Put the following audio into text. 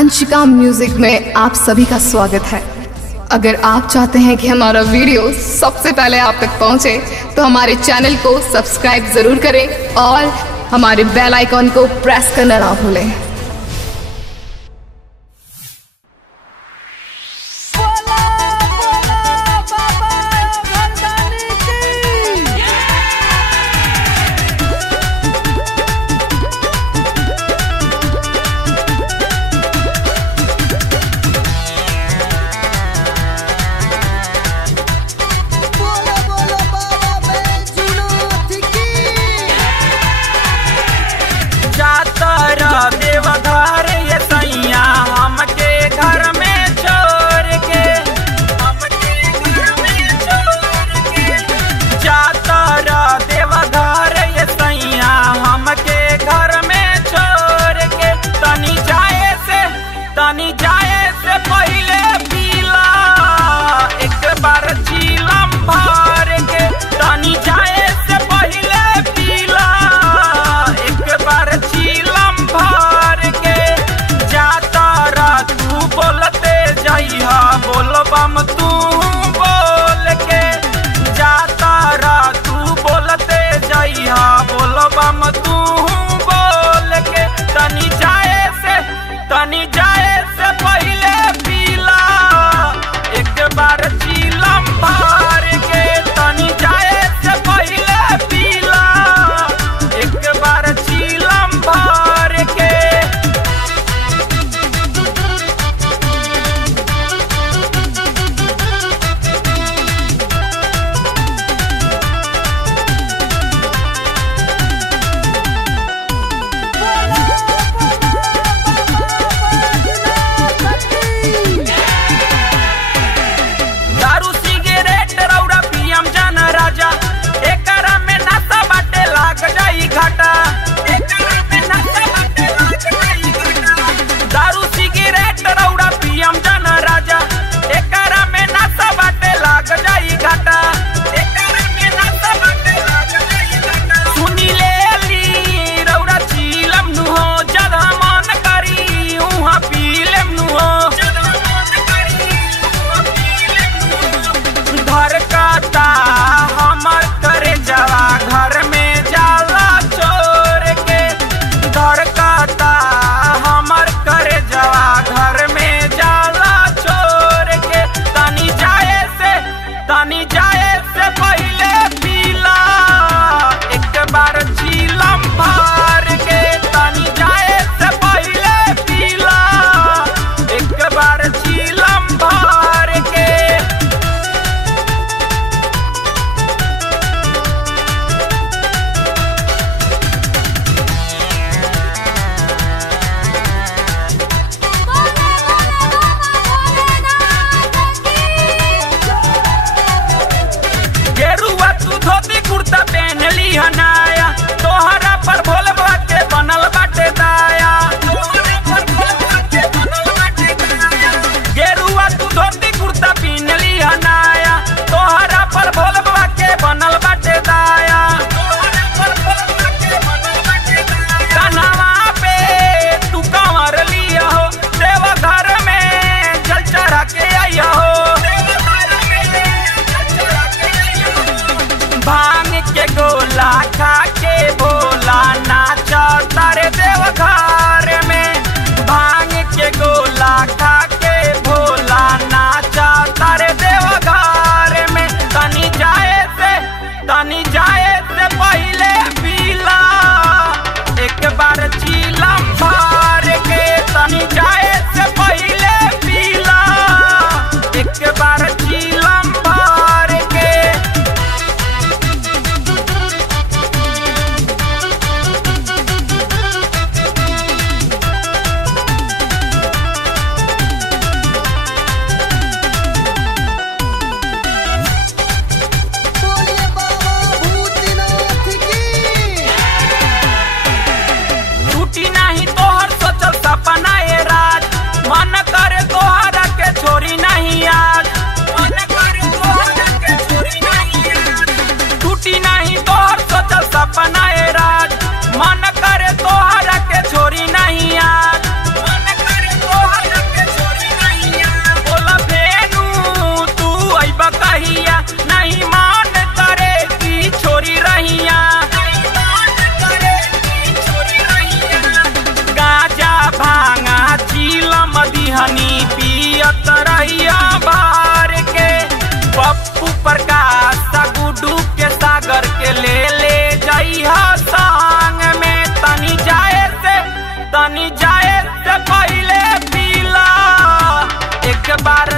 अंशिका म्यूजिक में आप सभी का स्वागत है। अगर आप चाहते हैं कि हमारा वीडियो सबसे पहले आप तक पहुंचे तो हमारे चैनल को सब्सक्राइब जरूर करें और हमारे बेल आइकॉन को प्रेस करना ना भूलें। देवघर ये सैया हमके घर में छोड़ के, हमके घर में छोड़ के जाता रह देवघर ये सैया हमके घर में छोड़ के। तनी जाए से पहले पीला एक बार चीलम भर के। तनी जाए से पहले पीला एक बार चीलम भर के। जाता रह तू बोलते जइहा बोल बम तू बोल के। जाता रह तू बोलते जइहा बोल बम तू बोल के। तनी जाए से पियत रहिया बार के। पप्पू प्रकाश गुड्डू के सागर के ले जइहा संग में। तनी जाए से पहले पीला एक बार